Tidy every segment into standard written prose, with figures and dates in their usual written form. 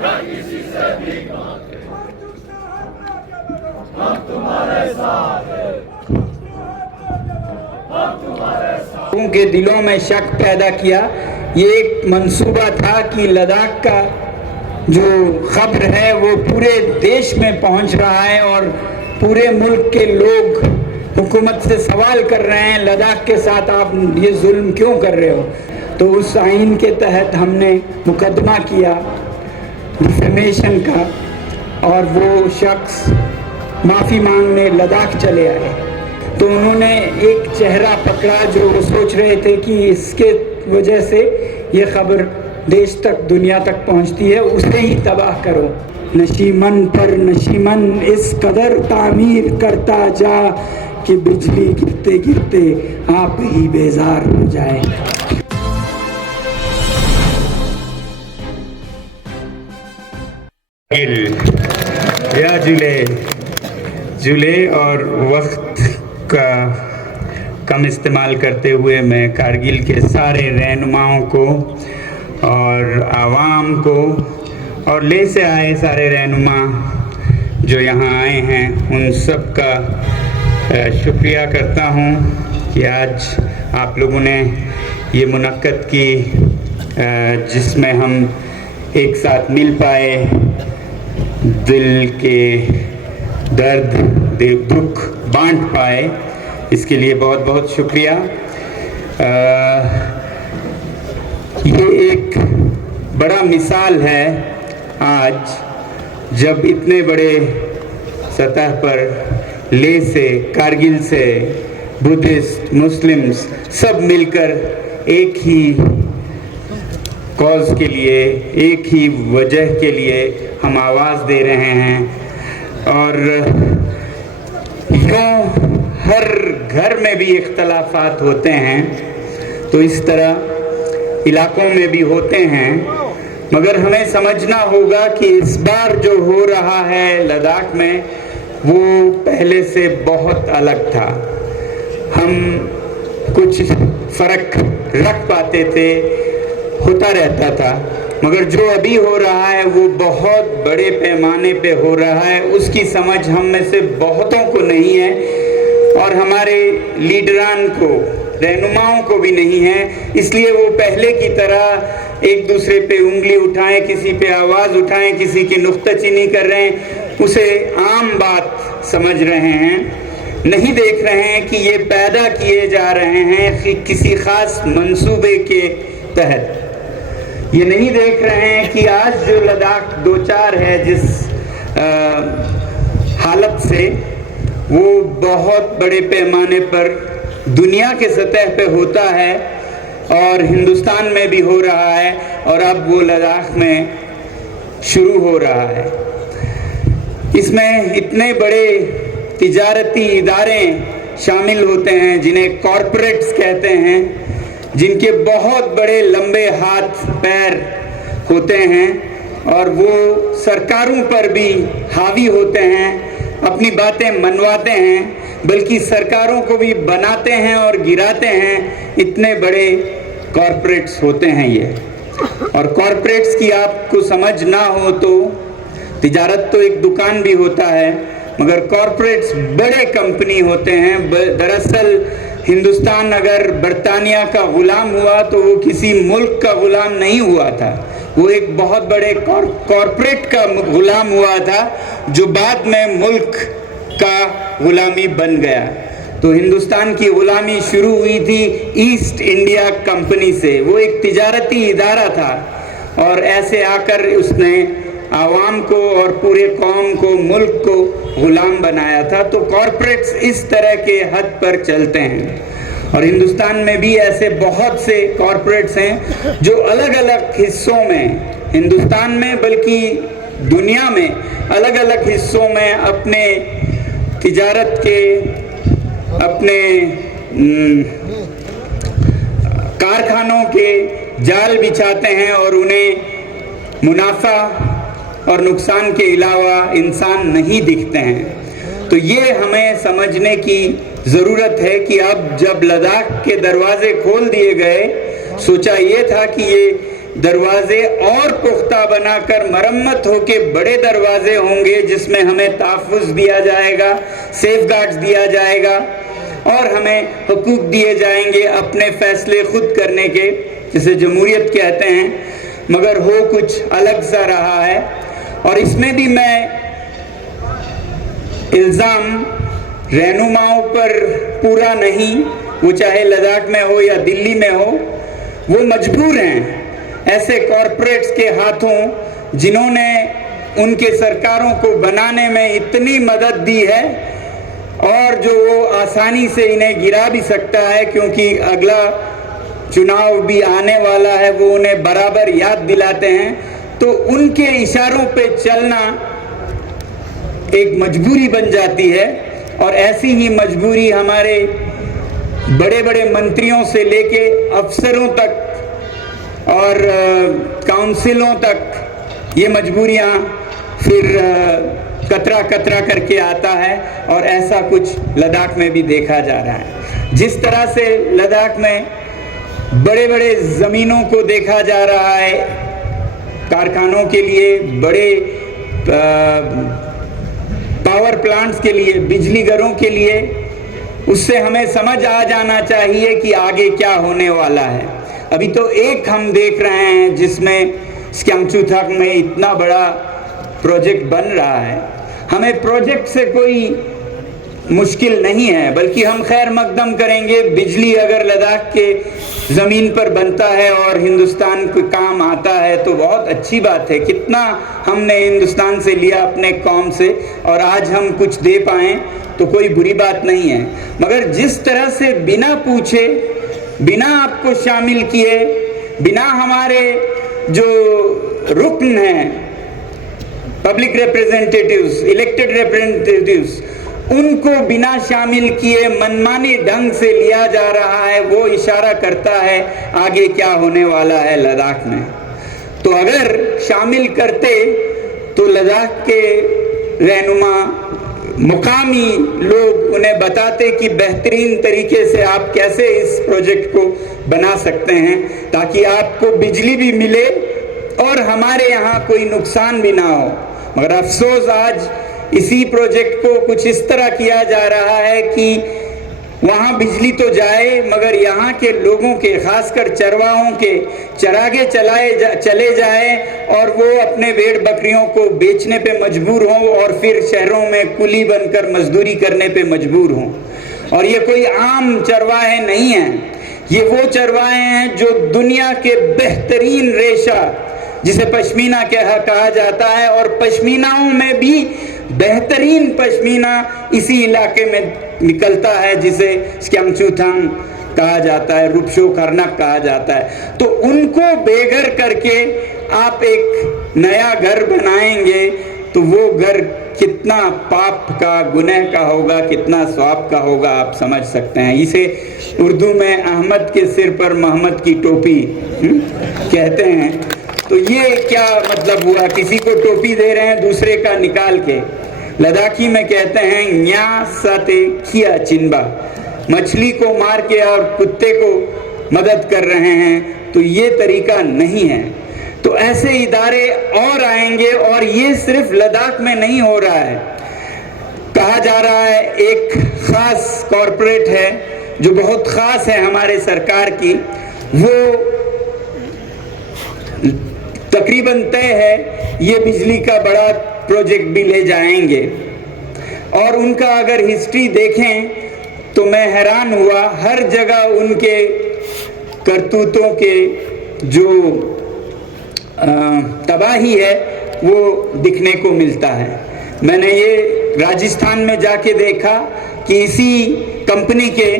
न किसी से भीख मांगते, हम तुम्हारे साथ हैं, हम तुम्हारे साथ। लोगों के दिलों में शक पैदा किया। ये एक मंसूबा था कि लद्दाख का जो खबर है वो पूरे देश में पहुंच रहा है और पूरे मुल्क के लोग हुकूमत से सवाल कर रहे हैं, लद्दाख के साथ आप ये जुल्म क्यों कर रहे हो। तो उस आइन के तहत हमने मुकदमा किया डिफेमेशन का, और वो शख्स माफ़ी मांगने लद्दाख चले आए। तो उन्होंने एक चेहरा पकड़ा जो वो सोच रहे थे कि इसके वजह से ये खबर देश तक, दुनिया तक पहुंचती है, उसे ही तबाह करो। नशीमन पर नशीमन इस कदर तामीर करता जा कि बिजली गिरते गिरते आप ही बेजार हो जाए। या जुले और वक्त का कम इस्तेमाल करते हुए मैं कारगिल के सारे रहनुमाओं को और आवाम को और ले से आए सारे रहनुमा जो यहाँ आए हैं उन सब का शुक्रिया करता हूँ कि आज आप लोगों ने ये मुनक्कद की, जिसमें हम एक साथ मिल पाए, दिल के दर्द दुख बांट पाए। इसके लिए बहुत बहुत शुक्रिया। ये एक बड़ा मिसाल है आज जब इतने बड़े सतह पर ले से, कारगिल से, बुद्धिस्ट, मुस्लिम्स सब मिलकर एक ही कॉज के लिए, एक ही वजह के लिए हम आवाज़ दे रहे हैं। और यूँ हर घर में भी इख्तलाफात होते हैं, तो इस तरह इलाकों में भी होते हैं, मगर हमें समझना होगा कि इस बार जो हो रहा है लद्दाख में वो पहले से बहुत अलग था। हम कुछ फ़र्क रख पाते थे, होता रहता था, मगर जो अभी हो रहा है वो बहुत बड़े पैमाने पे हो रहा है। उसकी समझ हम में से बहुतों को नहीं है और हमारे लीडरान को, रहनुमाओं को भी नहीं है। इसलिए वो पहले की तरह एक दूसरे पे उंगली उठाएं, किसी पे आवाज़ उठाएं, किसी की नुक्ताचीनी कर रहे हैं, उसे आम बात समझ रहे हैं। नहीं देख रहे हैं कि ये पैदा किए जा रहे हैं कि किसी ख़ास मंसूबे के तहत। ये नहीं देख रहे हैं कि आज जो लद्दाख दो चार है जिस हालत से, वो बहुत बड़े पैमाने पर दुनिया के सतह पे होता है और हिंदुस्तान में भी हो रहा है और अब वो लद्दाख में शुरू हो रहा है। इसमें इतने बड़े तिजारती इदारे शामिल होते हैं जिन्हें कॉरपोरेट्स कहते हैं, जिनके बहुत बड़े लंबे हाथ पैर होते हैं और वो सरकारों पर भी हावी होते हैं, अपनी बातें मनवाते हैं, बल्कि सरकारों को भी बनाते हैं और गिराते हैं। इतने बड़े कॉरपोरेट्स होते हैं ये। और कॉरपोरेट्स की आपको समझ ना हो तो तिजारत तो एक दुकान भी होता है, मगर कॉरपोरेट्स बड़े कंपनी होते हैं। दरअसल हिंदुस्तान अगर बरतानिया का गुलाम हुआ तो वो किसी मुल्क का गुलाम नहीं हुआ था, वो एक बहुत बड़े कॉरपोरेट का गुलाम हुआ था जो बाद में मुल्क का गुलामी बन गया। तो हिंदुस्तान की गुलामी शुरू हुई थी ईस्ट इंडिया कंपनी से, वो एक तिजारती इदारा था और ऐसे आकर उसने आवाम को और पूरे कौम को, मुल्क को गुलाम बनाया था। तो कॉरपोरेट्स इस तरह के हद पर चलते हैं और हिंदुस्तान में भी ऐसे बहुत से कॉरपोरेट्स हैं जो अलग अलग हिस्सों में, हिंदुस्तान में बल्कि दुनिया में अलग अलग हिस्सों में अपने तिजारत के, अपने कारखानों के जाल बिछाते हैं और उन्हें मुनाफा और नुकसान के अलावा इंसान नहीं दिखते हैं। तो ये हमें समझने की ज़रूरत है कि अब जब लद्दाख के दरवाजे खोल दिए गए, सोचा ये था कि ये दरवाजे और पुख्ता बनाकर मरम्मत होके बड़े दरवाजे होंगे, जिसमें हमें तहफ़्फ़ुज़ दिया जाएगा, सेफगार्ड्स दिया जाएगा और हमें हुकूक दिए जाएंगे अपने फैसले खुद करने के, जिसे जमहूरियत कहते हैं। मगर हो कुछ अलग सा रहा है। और इसमें भी मैं इल्ज़ाम रहनुमाओं पर पूरा नहीं, वो चाहे लद्दाख में हो या दिल्ली में हो, वो मजबूर हैं ऐसे कॉरपोरेट्स के हाथों जिन्होंने उनके सरकारों को बनाने में इतनी मदद दी है और जो वो आसानी से इन्हें गिरा भी सकता है, क्योंकि अगला चुनाव भी आने वाला है, वो उन्हें बराबर याद दिलाते हैं। तो उनके इशारों पे चलना एक मजबूरी बन जाती है। और ऐसी ही मजबूरी हमारे बड़े बड़े मंत्रियों से लेके अफसरों तक और काउंसिलों तक ये मजबूरियां फिर कतरा कतरा करके आता है। और ऐसा कुछ लद्दाख में भी देखा जा रहा है। जिस तरह से लद्दाख में बड़े बड़े ज़मीनों को देखा जा रहा है कारखानों के लिए, बड़े पावर प्लांट्स के लिए, बिजली घरों के लिए, उससे हमें समझ आ जाना चाहिए कि आगे क्या होने वाला है। अभी तो एक हम देख रहे हैं जिसमें स्क्यांगचुथाक में इतना बड़ा प्रोजेक्ट बन रहा है। हमें प्रोजेक्ट से कोई मुश्किल नहीं है, बल्कि हम खैर मकदम करेंगे। बिजली अगर लद्दाख के ज़मीन पर बनता है और हिंदुस्तान को काम आता है तो बहुत अच्छी बात है। कितना हमने हिंदुस्तान से लिया अपने कौम से, और आज हम कुछ दे पाएँ तो कोई बुरी बात नहीं है। मगर जिस तरह से बिना पूछे, बिना आपको शामिल किए, बिना हमारे जो रुकन हैं, पब्लिक रिप्रेजेंटेटिव्स, इलेक्टेड रिप्रेजेंटेटिव्स, उनको बिना शामिल किए मनमानी ढंग से लिया जा रहा है, वो इशारा करता है आगे क्या होने वाला है लद्दाख में। तो अगर शामिल करते तो लद्दाख के रहनुमा, मुकामी लोग उन्हें बताते कि बेहतरीन तरीके से आप कैसे इस प्रोजेक्ट को बना सकते हैं, ताकि आपको बिजली भी मिले और हमारे यहाँ कोई नुकसान भी ना हो। मगर अफसोस आज इसी प्रोजेक्ट को कुछ इस तरह किया जा रहा है कि वहाँ बिजली तो जाए, मगर यहाँ के लोगों के, खासकर चरवाहों के चरागे चले जाए और वो अपने भेड़ बकरियों को बेचने पे मजबूर हों और फिर शहरों में कुली बनकर मजदूरी करने पे मजबूर हों। और ये कोई आम चरवाहे नहीं हैं, ये वो चरवाहे हैं जो दुनिया के बेहतरीन रेशा, जिसे पश्मीना कहा जाता है, और पश्मीनाओं में भी बेहतरीन पश्मीना इसी इलाके में निकलता है, जिसे स्क्यांगचुथांग कहा जाता है, रुपशो खरनक कहा जाता है। तो उनको बेघर करके आप एक नया घर बनाएंगे तो वो घर कितना पाप का, गुनह का होगा, कितना स्वाब का होगा, आप समझ सकते हैं। इसे उर्दू में अहमद के सिर पर मोहम्मद की टोपी कहते हैं। तो ये क्या मतलब हुआ? किसी को टोपी दे रहे हैं दूसरे का निकाल के। लद्दाखी में कहते हैं न्या साते खिया चिन्बा, मछली को मार के और कुत्ते को मदद कर रहे हैं। तो ये तरीका नहीं है। तो ऐसे इदारे और आएंगे, और ये सिर्फ लद्दाख में नहीं हो रहा है। कहा जा रहा है एक खास कॉरपोरेट है जो बहुत खास है हमारे सरकार की, वो तकरीबन तय है ये बिजली का बड़ा प्रोजेक्ट भी ले जाएंगे। और उनका अगर हिस्ट्री देखें तो मैं हैरान हुआ, हर जगह उनके करतूतों के जो तबाही है वो दिखने को मिलता है। मैंने ये राजस्थान में जाके देखा कि इसी कंपनी के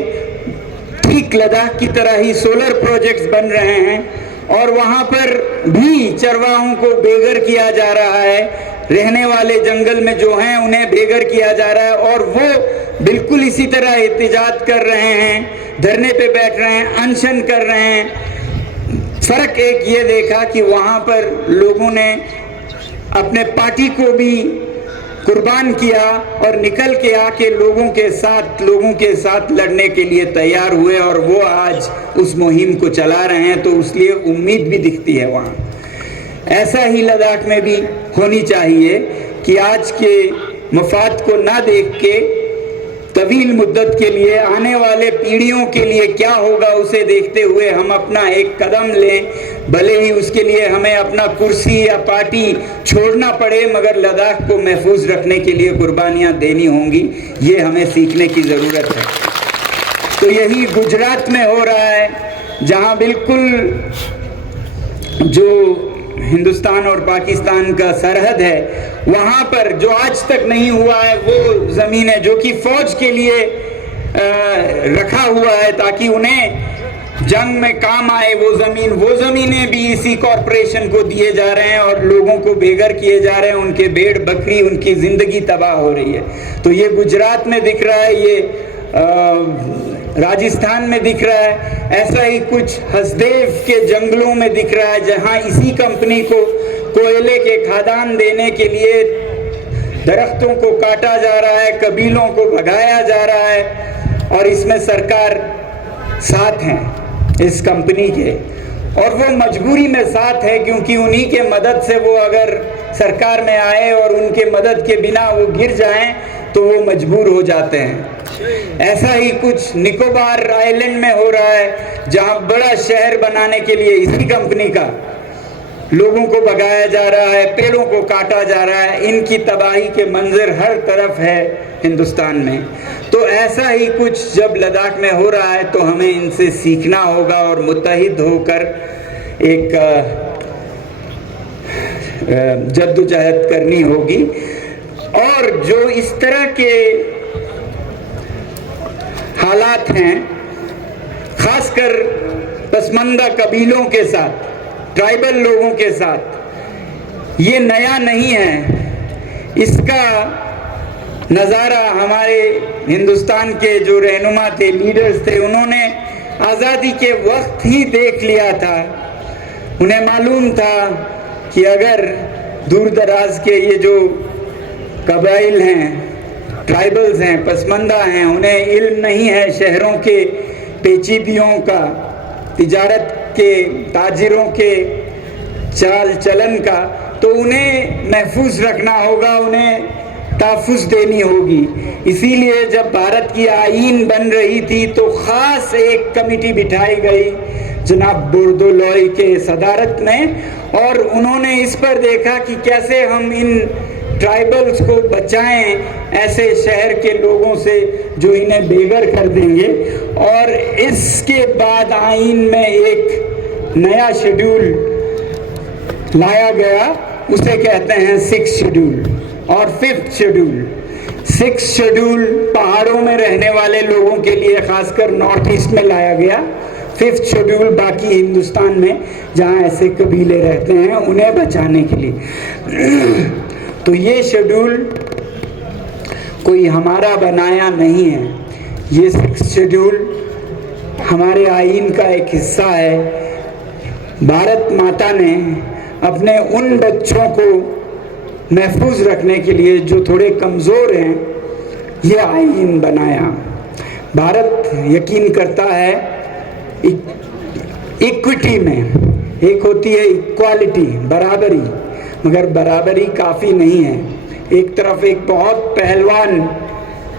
ठीक लद्दाख की तरह ही सोलर प्रोजेक्ट्स बन रहे हैं, और वहाँ पर भी चरवाहों को बेघर किया जा रहा है। रहने वाले जंगल में जो हैं उन्हें बेघर किया जा रहा है, और वो बिल्कुल इसी तरह एहतिजाज कर रहे हैं, धरने पे बैठ रहे हैं, अनशन कर रहे हैं। फर्क एक ये देखा कि वहाँ पर लोगों ने अपने पार्टी को भी कुर्बान किया और निकल के आके लोगों के साथ लड़ने के लिए तैयार हुए और वो आज उस मुहिम को चला रहे हैं, तो उसलिए उम्मीद भी दिखती है वहाँ। ऐसा ही लद्दाख में भी होनी चाहिए कि आज के मफाद को ना देख के तवील मुद्दत के लिए, आने वाले पीढ़ियों के लिए क्या होगा उसे देखते हुए हम अपना एक कदम लें, भले ही उसके लिए हमें अपना कुर्सी या पार्टी छोड़ना पड़े, मगर लद्दाख को महफूज रखने के लिए कुर्बानियां देनी होंगी। ये हमें सीखने की ज़रूरत है। तो यही गुजरात में हो रहा है, जहां बिल्कुल जो हिंदुस्तान और पाकिस्तान का सरहद है, वहां पर जो आज तक नहीं हुआ है वो ज़मीन है जो कि फौज के लिए रखा हुआ है ताकि उन्हें जंग में काम आए। वो ज़मीनें भी इसी कॉरपोरेशन को दिए जा रहे हैं और लोगों को बेघर किए जा रहे हैं, उनके भेड़ बकरी, उनकी ज़िंदगी तबाह हो रही है। तो ये गुजरात में दिख रहा है, ये राजस्थान में दिख रहा है, ऐसा ही कुछ हसदेव के जंगलों में दिख रहा है, जहां इसी कंपनी को कोयले के खदान देने के लिए दरख्तों को काटा जा रहा है, कबीलों को भगाया जा रहा है, और इसमें सरकार साथ है इस कंपनी के, और वो मजबूरी में साथ है क्योंकि उन्हीं के मदद से वो अगर सरकार में आए और उनके मदद के बिना वो गिर जाएं तो वो मजबूर हो जाते हैं। ऐसा ही कुछ निकोबार आइलैंड में हो रहा है, जहां बड़ा शहर बनाने के लिए इसी कंपनी का लोगों को भगाया जा रहा है, पेड़ों को काटा जा रहा है। इनकी तबाही के मंजर हर तरफ है हिंदुस्तान में। तो ऐसा ही कुछ जब लद्दाख में हो रहा है तो हमें इनसे सीखना होगा और मुत्तहिद होकर एक जद्दोजहद करनी होगी। और जो इस तरह के हालात हैं, खासकर पसमानदा कबीलों के साथ, ट्राइबल लोगों के साथ, ये नया नहीं है। इसका नज़ारा हमारे हिंदुस्तान के जो रहनुमा थे, लीडर्स थे, उन्होंने आज़ादी के वक्त ही देख लिया था। उन्हें मालूम था कि अगर दूर दराज के ये जो कबाइल हैं, ट्राइबल्स हैं, पसमानदा हैं, उन्हें इल्म नहीं है शहरों के पेचीदियों का, तिजारत के, ताजिरों के चाल चलन का, तो उन्हें महफूज रखना होगा, उन्हें तहफ़्फ़ुज़ देनी होगी। इसीलिए जब भारत की आईन बन रही थी तो ख़ास एक कमेटी बिठाई गई जनाब बोर्दोलोई के सदारत में, और उन्होंने इस पर देखा कि कैसे हम इन ट्राइबल्स को बचाएं ऐसे शहर के लोगों से जो इन्हें बेघर कर देंगे। और इसके बाद आईन में एक नया शेड्यूल लाया गया, उसे कहते हैं 6th शेड्यूल और 5th शेड्यूल। 6th शेड्यूल पहाड़ों में रहने वाले लोगों के लिए, खासकर नॉर्थ ईस्ट में लाया गया। 5th शेड्यूल बाकी हिंदुस्तान में जहाँ ऐसे कबीले रहते हैं उन्हें बचाने के लिए। तो ये शेड्यूल कोई हमारा बनाया नहीं है, ये 6th शेड्यूल हमारे आईन का एक हिस्सा है। भारत माता ने अपने उन बच्चों को महफूज रखने के लिए जो थोड़े कमज़ोर हैं, ये आईन बनाया। भारत यकीन करता है इक्विटी में, एक होती है इक्वालिटी, बराबरी, मगर बराबरी काफ़ी नहीं है। एक तरफ एक बहुत पहलवान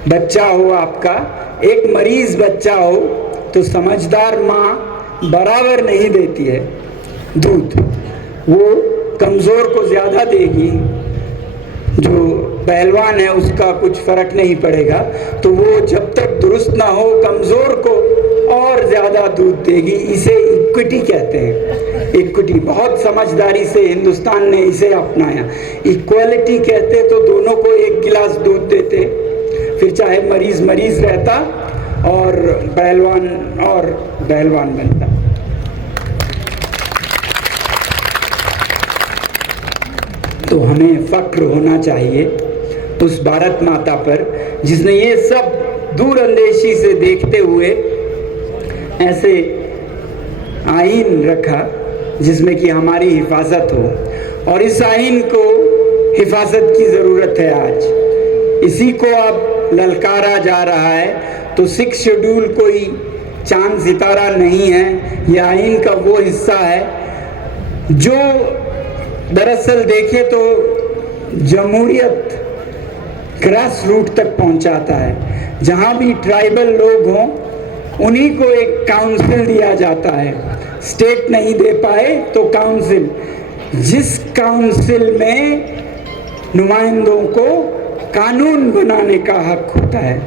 बच्चा हो आपका, एक मरीज बच्चा हो, तो समझदार माँ बराबर नहीं देती है दूध, वो कमज़ोर को ज़्यादा देगी, जो पहलवान है उसका कुछ फ़र्क नहीं पड़ेगा। तो वो जब तक दुरुस्त ना हो कमज़ोर को और ज़्यादा दूध देगी। इसे इक्विटी कहते हैं। इक्विटी बहुत समझदारी से हिंदुस्तान ने इसे अपनाया। इक्वालिटी कहते तो दोनों को एक गिलास दूध देते, फिर चाहे मरीज रहता और पहलवान बनता। तो हमें फक्र होना चाहिए उस भारत माता पर जिसने ये सब दूरअंदेशी से देखते हुए ऐसे आईन रखा जिसमें कि हमारी हिफाजत हो। और इस आईन को हिफाजत की ज़रूरत है। आज इसी को अब ललकारा जा रहा है। तो 6 शेड्यूल कोई चांद सितारा नहीं है, यह आइन का वो हिस्सा है जो दरअसल देखें तो जमहूरियत ग्रास रूट तक पहुंचाता है। जहां भी ट्राइबल लोग हों उन्हीं को एक काउंसिल दिया जाता है। स्टेट नहीं दे पाए तो काउंसिल, जिस काउंसिल में नुमाइंदों को कानून बनाने का हक होता है।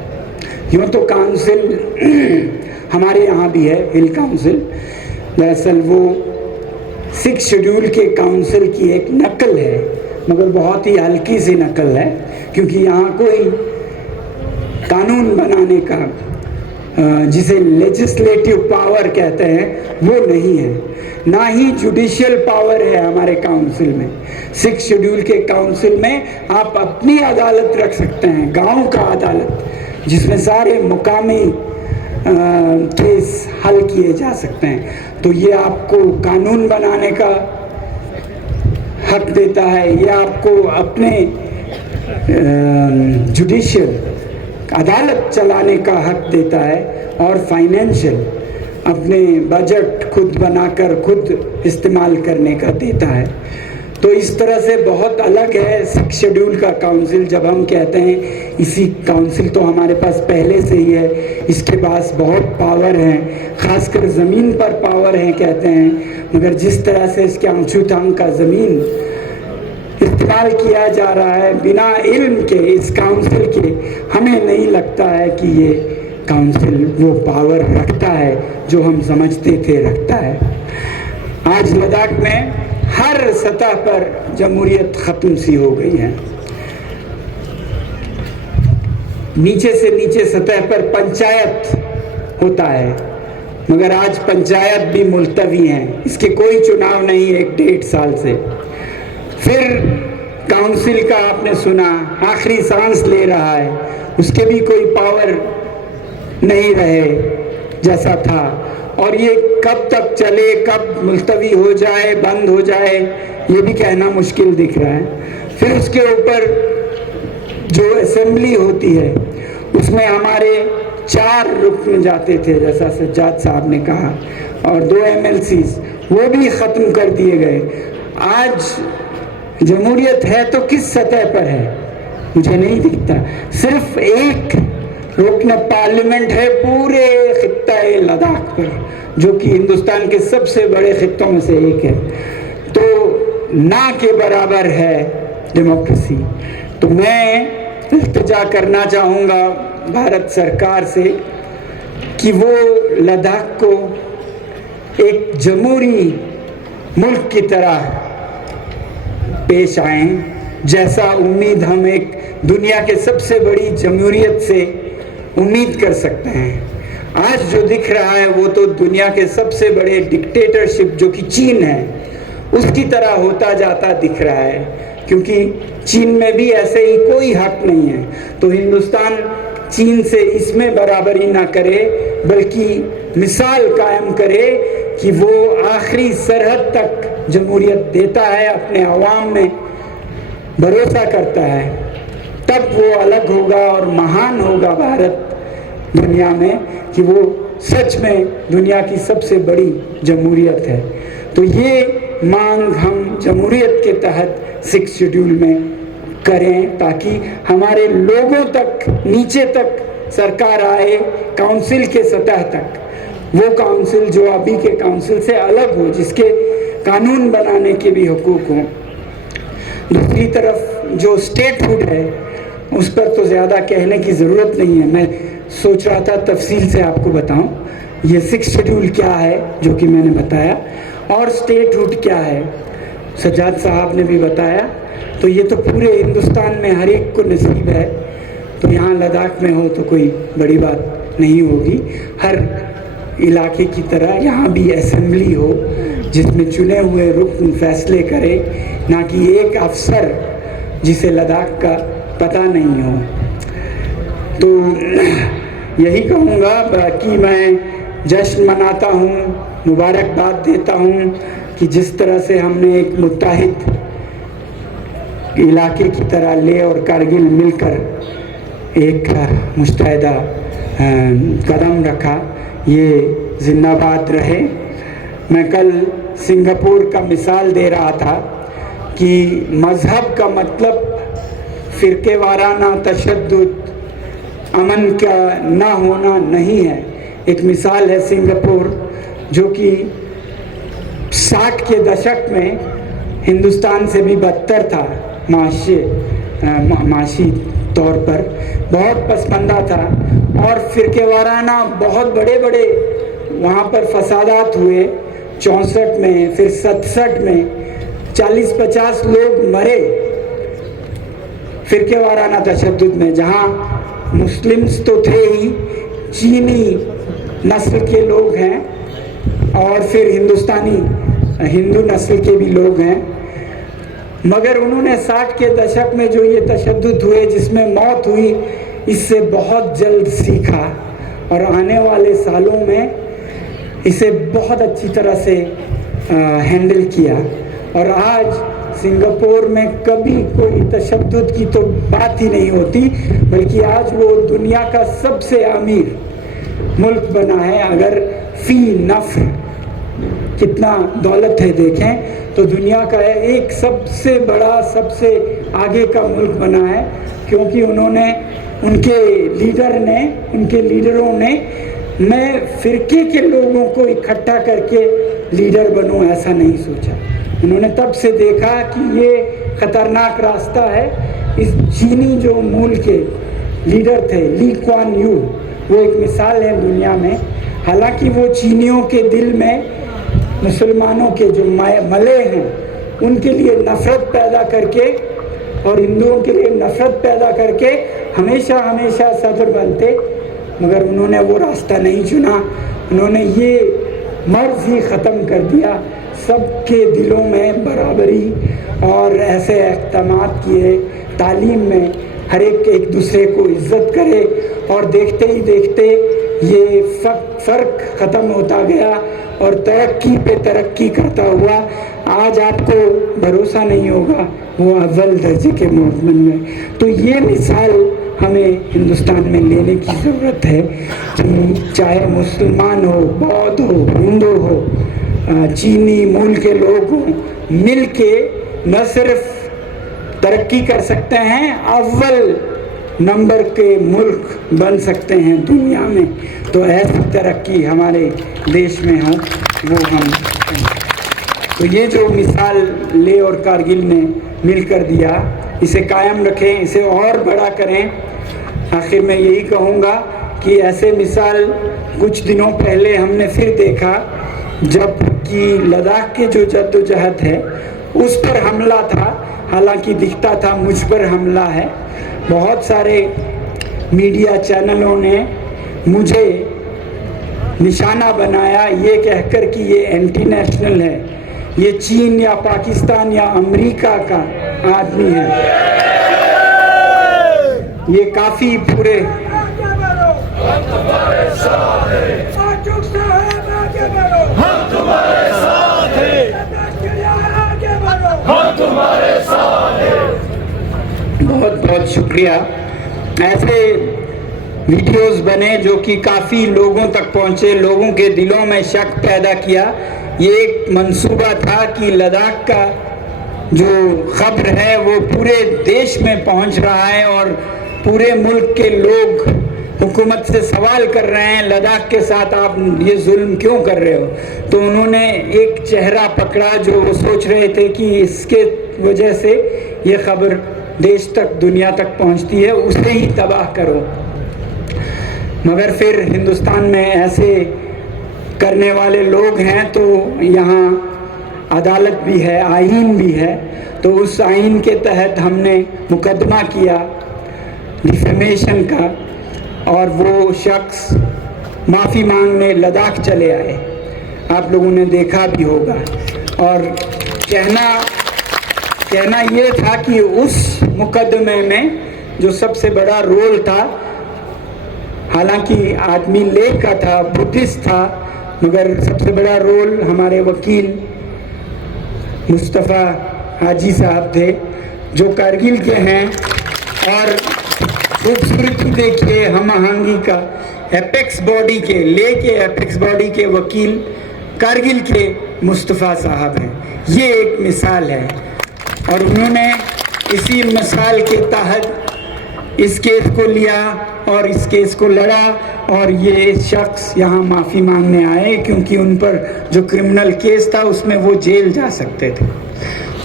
यूँ तो काउंसिल हमारे यहाँ भी है, हिल काउंसिल, दरअसल वो 6 शेड्यूल के काउंसिल की एक नकल है, मगर बहुत ही हल्की सी नकल है, क्योंकि यहाँ कोई कानून बनाने का जिसे लेजिस्लेटिव पावर कहते हैं वो नहीं है, ना ही जुडिशियल पावर है हमारे काउंसिल में। 6 शेड्यूल के काउंसिल में आप अपनी अदालत रख सकते हैं, गांव का अदालत, जिसमें सारे मुकामी केस हल किए जा सकते हैं। तो ये आपको कानून बनाने का हक देता है, ये आपको अपने जुडिशियल अदालत चलाने का हक देता है, और फाइनेंशियल अपने बजट खुद बनाकर खुद इस्तेमाल करने का देता है। तो इस तरह से बहुत अलग है 6 शेड्यूल का काउंसिल। जब हम कहते हैं इसी काउंसिल तो हमारे पास पहले से ही है, इसके पास बहुत पावर है, खासकर ज़मीन पर पावर है कहते हैं, मगर जिस तरह से इसके अंशुतांग का ज़मीन इस्तेमाल किया जा रहा है बिना इल्म के इस काउंसिल के, हमें नहीं लगता है कि ये काउंसिल वो पावर रखता है जो हम समझते थे रखता है। आज लद्दाख में हर सतह पर जमहूरियत खत्म सी हो गई है। नीचे से नीचे सतह पर पंचायत होता है, मगर आज पंचायत भी मुलतवी हैं, इसके कोई चुनाव नहीं है 1-1.5 साल से। फिर काउंसिल का आपने सुना आखिरी सांस ले रहा है, उसके भी कोई पावर नहीं रहे जैसा था, और ये कब तक चले, कब मुलतवी हो जाए, बंद हो जाए, ये भी कहना मुश्किल दिख रहा है। फिर उसके ऊपर जो असेंबली होती है उसमें हमारे 4 रुकन जाते थे, जैसा सज्जाद साहब ने कहा, और 2 MLCs वो भी ख़त्म कर दिए गए। आज जमहूरियत है तो किस सतह पर है मुझे नहीं दिखता। सिर्फ एक रुकन पार्लियामेंट है पूरे खित्ता लद्दाख पर, जो कि हिंदुस्तान के सबसे बड़े खित्तों में से एक है। तो ना के बराबर है डेमोक्रेसी। तो मैं इल्तिजा करना चाहूँगा भारत सरकार से कि वो लद्दाख को एक जमहूरी मुल्क की तरह पेश आएं, जैसा उम्मीद हम एक दुनिया के सबसे बड़ी जमहूरियत से उम्मीद कर सकते हैं। आज जो दिख रहा है वो तो दुनिया के सबसे बड़े डिक्टेटरशिप जो कि चीन है उसकी तरह होता जाता दिख रहा है, क्योंकि चीन में भी ऐसे ही कोई हक नहीं है। तो हिंदुस्तान चीन से इसमें बराबरी ना करे, बल्कि मिसाल कायम करे कि वो आखिरी सरहद तक जमहूरियत देता है, अपने अवाम में भरोसा करता है, तब वो अलग होगा और महान होगा भारत दुनिया में, कि वो सच में दुनिया की सबसे बड़ी जमहूरियत है। तो ये मांग हम जमहूरियत के तहत 6 शेड्यूल में करें, ताकि हमारे लोगों तक, नीचे तक सरकार आए, काउंसिल के सतह तक, वो काउंसिल जो अभी के काउंसिल से अलग हो, जिसके कानून बनाने के भी हुकूक हों। दूसरी तरफ जो स्टेटहुड है उस पर तो ज़्यादा कहने की ज़रूरत नहीं है। मैं सोच रहा था तफसील से आपको बताऊं ये 6 शेड्यूल क्या है जो कि मैंने बताया, और स्टेटहुड क्या है सज्जाद साहब ने भी बताया। तो ये तो पूरे हिंदुस्तान में हर एक को नसीब है, तो यहाँ लद्दाख में हो तो कोई बड़ी बात नहीं होगी। हर इलाके की तरह यहाँ भी असेंबली हो जिसमें चुने हुए रुकन फैसले करे, ना कि एक अफसर जिसे लद्दाख का पता नहीं हो। तो यही कहूँगा, बाकी मैं जश्न मनाता हूँ, मुबारकबाद देता हूँ कि जिस तरह से हमने एक मुत्ताहिद इलाके की तरह लेह और कारगिल मिलकर एक मुस्तैदा कदम रखा, ये जिंदाबाद रहे। मैं कल सिंगापुर का मिसाल दे रहा था कि मज़हब का मतलब फ़िरके वाराना तशद्दुद, अमन का ना होना नहीं है। एक मिसाल है सिंगापुर, जो कि 60 के दशक में हिंदुस्तान से भी बदतर था, माशी तौर पर बहुत पसमानदा था, और फ़िरके वाराना बहुत बड़े बड़े वहाँ पर फसादात हुए। 64 में, फिर 67 में 40-50 लोग मरे फ़िरके वाराना तशद्दुद में, जहाँ मुस्लिम्स तो थे ही, चीनी नस्ल के लोग हैं और फिर हिंदुस्तानी हिंदू नस्ल के भी लोग हैं। मगर उन्होंने 60 के दशक में जो ये तशद्दुद हुए, जिसमें मौत हुई, इससे बहुत जल्द सीखा और आने वाले सालों में इसे बहुत अच्छी तरह से हैंडल किया। और आज सिंगापुर में कभी कोई तशद्दुद की तो बात ही नहीं होती, बल्कि आज वो दुनिया का सबसे अमीर मुल्क बना है। अगर फी नफ्र कितना दौलत है देखें तो दुनिया का एक सबसे बड़ा, सबसे आगे का मुल्क बना है, क्योंकि उन्होंने, उनके लीडरों ने मैं फ़िरके के लोगों को इकट्ठा करके लीडर बनूं ऐसा नहीं सोचा। उन्होंने तब से देखा कि ये ख़तरनाक रास्ता है। इस चीनी जो मूल के लीडर थे, ली क्वान यू, वो एक मिसाल है दुनिया में। हालांकि वो चीनियों के दिल में मुसलमानों के जो मले हैं उनके लिए नफ़रत पैदा करके और हिंदुओं के लिए नफ़रत पैदा करके हमेशा हमेशा सदर बनते, मगर उन्होंने वो रास्ता नहीं चुना। उन्होंने ये मर्ज़ ही ख़त्म कर दिया, सबके दिलों में बराबरी और ऐसे अहकामात किए, तालीम में हर एक दूसरे को इज्जत करे, और देखते ही देखते ये फ़र्क ख़त्म होता गया और तरक्की पे तरक्की करता हुआ आज आपको भरोसा नहीं होगा वो अव्वल दर्जे के मुल्क बन गए। तो ये मिसाल हमें हिंदुस्तान में लेने की ज़रूरत है कि चाहे मुसलमान हो, बौद्ध हो, हिंदू हो, चीनी मूल के लोग हों, मिल के न सिर्फ तरक्की कर सकते हैं, अव्वल नंबर के मुल्क बन सकते हैं दुनिया में। तो ऐसी तरक्की हमारे देश में हो वो हम। तो ये जो मिसाल लेह और कारगिल ने मिलकर दिया, इसे कायम रखें, इसे और बड़ा करें। आखिर में यही कहूँगा कि ऐसे मिसाल कुछ दिनों पहले हमने फिर देखा, जब कि लद्दाख के जो जद्दोजहद है उस पर हमला था। हालांकि दिखता था मुझ पर हमला है। बहुत सारे मीडिया चैनलों ने मुझे निशाना बनाया ये कहकर कि ये एंटी नेशनल है, ये चीन या पाकिस्तान या अमेरिका का आदमी है। ये काफ़ी पूरे बहुत बहुत शुक्रिया। ऐसे वीडियोस बने जो कि काफ़ी लोगों तक पहुँचे, लोगों के दिलों में शक पैदा किया। ये एक मंसूबा था कि लद्दाख का जो खबर है वो पूरे देश में पहुँच रहा है और पूरे मुल्क के लोग हुकूमत से सवाल कर रहे हैं, लद्दाख के साथ आप ये जुल्म क्यों कर रहे हो। तो उन्होंने एक चेहरा पकड़ा जो वो सोच रहे थे कि इसके वजह से ये खबर देश तक, दुनिया तक पहुंचती है, उसे ही तबाह करो। मगर फिर हिंदुस्तान में ऐसे करने वाले लोग हैं, तो यहाँ अदालत भी है, आईन भी है। तो उस आईन के तहत हमने मुकदमा किया डिफेमेशन का, और वो शख्स माफ़ी मांगने लद्दाख चले आए। आप लोगों ने देखा भी होगा। और कहना ये था कि उस मुकदमे में जो सबसे बड़ा रोल था, हालांकि आदमी लेह का था, बुद्धिस्ट था, मगर सबसे बड़ा रोल हमारे वकील मुस्तफ़ा हाजी साहब थे। जो कारगिल के हैं। और खूबसूरती देखिए हम आहंगी का, एपेक्स बॉडी के एपेक्स बॉडी के वकील कारगिल के मुस्तफ़ा साहब हैं। ये एक मिसाल है और उन्होंने इसी मिसाल के तहत इस केस को लिया और इस केस को लड़ा और ये शख्स यहाँ माफ़ी मांगने आए क्योंकि उन पर जो क्रिमिनल केस था उसमें वो जेल जा सकते थे।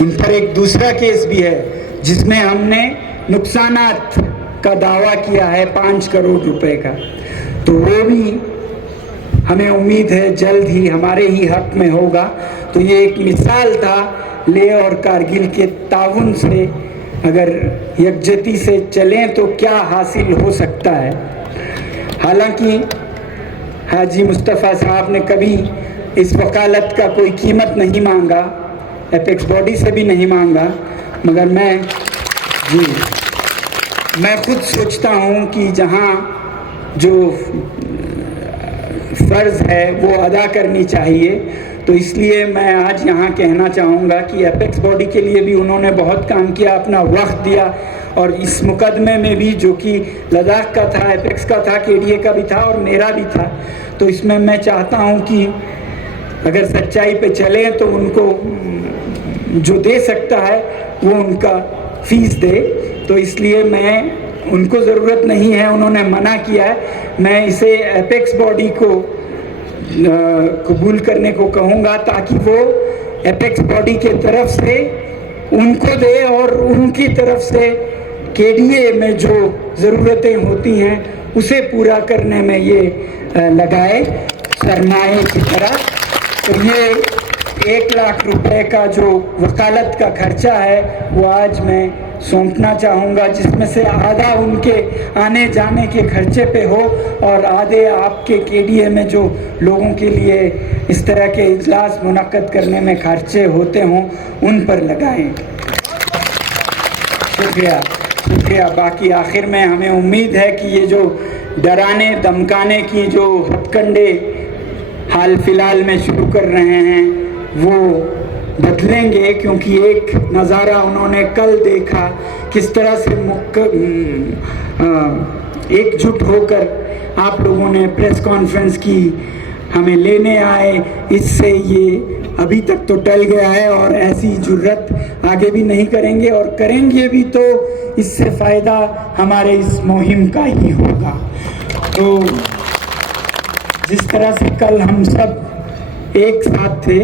उन पर एक दूसरा केस भी है जिसमें हमने नुकसानात का दावा किया है 5 करोड़ रुपए का, तो वो भी हमें उम्मीद है जल्द ही हमारे ही हक में होगा। तो ये एक मिसाल था लेह और कारगिल के ताउन से अगर यकजहती से चलें तो क्या हासिल हो सकता है। हालांकि हाजी मुस्तफ़ा साहब ने कभी इस वकालत का कोई कीमत नहीं मांगा, एपेक्स बॉडी से भी नहीं मांगा, मगर मैं खुद सोचता हूँ कि जहाँ जो फ़र्ज़ है वो अदा करनी चाहिए। तो इसलिए मैं आज यहाँ कहना चाहूँगा कि एपेक्स बॉडी के लिए भी उन्होंने बहुत काम किया, अपना वक्त दिया और इस मुकदमे में भी जो कि लद्दाख का था, एपेक्स का था, केडीए का भी था और मेरा भी था। तो इसमें मैं चाहता हूँ कि अगर सच्चाई पे चलें तो उनको जो दे सकता है वो उनका फीस दे। तो इसलिए मैं उनको ज़रूरत नहीं है, उन्होंने मना किया है, मैं इसे एपेक्स बॉडी को कबूल करने को कहूँगा ताकि वो एपेक्स बॉडी के तरफ से उनको दे और उनकी तरफ से केडीए में जो ज़रूरतें होती हैं उसे पूरा करने में ये लगाए सरमाए की तरह। तो ये 1 लाख रुपए का जो वकालत का खर्चा है वो आज मैं सौंपना चाहूँगा, जिसमें से आधा उनके आने जाने के खर्चे पे हो और आधे आपके केडीए में जो लोगों के लिए इस तरह के इजलास मुनक्कद करने में खर्चे होते हों उन पर लगाएं। शुक्रिया। बाकी आखिर में हमें उम्मीद है कि ये जो डराने धमकाने की जो हथकंडे हाल फिलहाल में शुरू कर रहे हैं वो बदलेंगे, क्योंकि एक नज़ारा उन्होंने कल देखा किस तरह से एकजुट होकर आप लोगों ने प्रेस कॉन्फ्रेंस की, हमें लेने आए। इससे ये अभी तक तो टल गया है और ऐसी जुर्रत आगे भी नहीं करेंगे और करेंगे भी तो इससे फ़ायदा हमारे इस मुहिम का ही होगा। तो जिस तरह से कल हम सब एक साथ थे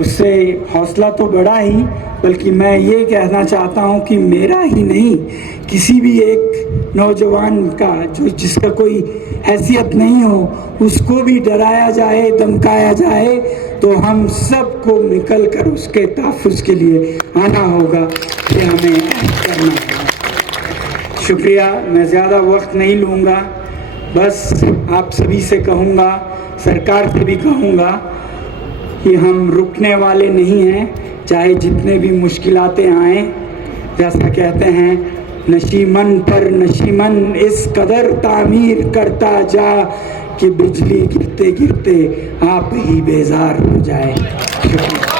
उससे हौसला तो बढ़ा ही, बल्कि मैं ये कहना चाहता हूँ कि मेरा ही नहीं किसी भी एक नौजवान का जो जिसका कोई हैसियत नहीं हो उसको भी डराया जाए धमकाया जाए तो हम सबको निकल कर उसके तहफ़्फ़ुज़ के लिए आना होगा, ये हमें करना होगा। शुक्रिया। मैं ज़्यादा वक्त नहीं लूँगा, बस आप सभी से कहूँगा, सरकार से भी कहूँगा कि हम रुकने वाले नहीं हैं, चाहे जितने भी मुश्किलातें आएँ। जैसा कहते हैं नशीमन पर नशीमन इस कदर तामीर करता जा कि बिजली गिरते गिरते आप ही बेजार हो जाए। शुक्रिया।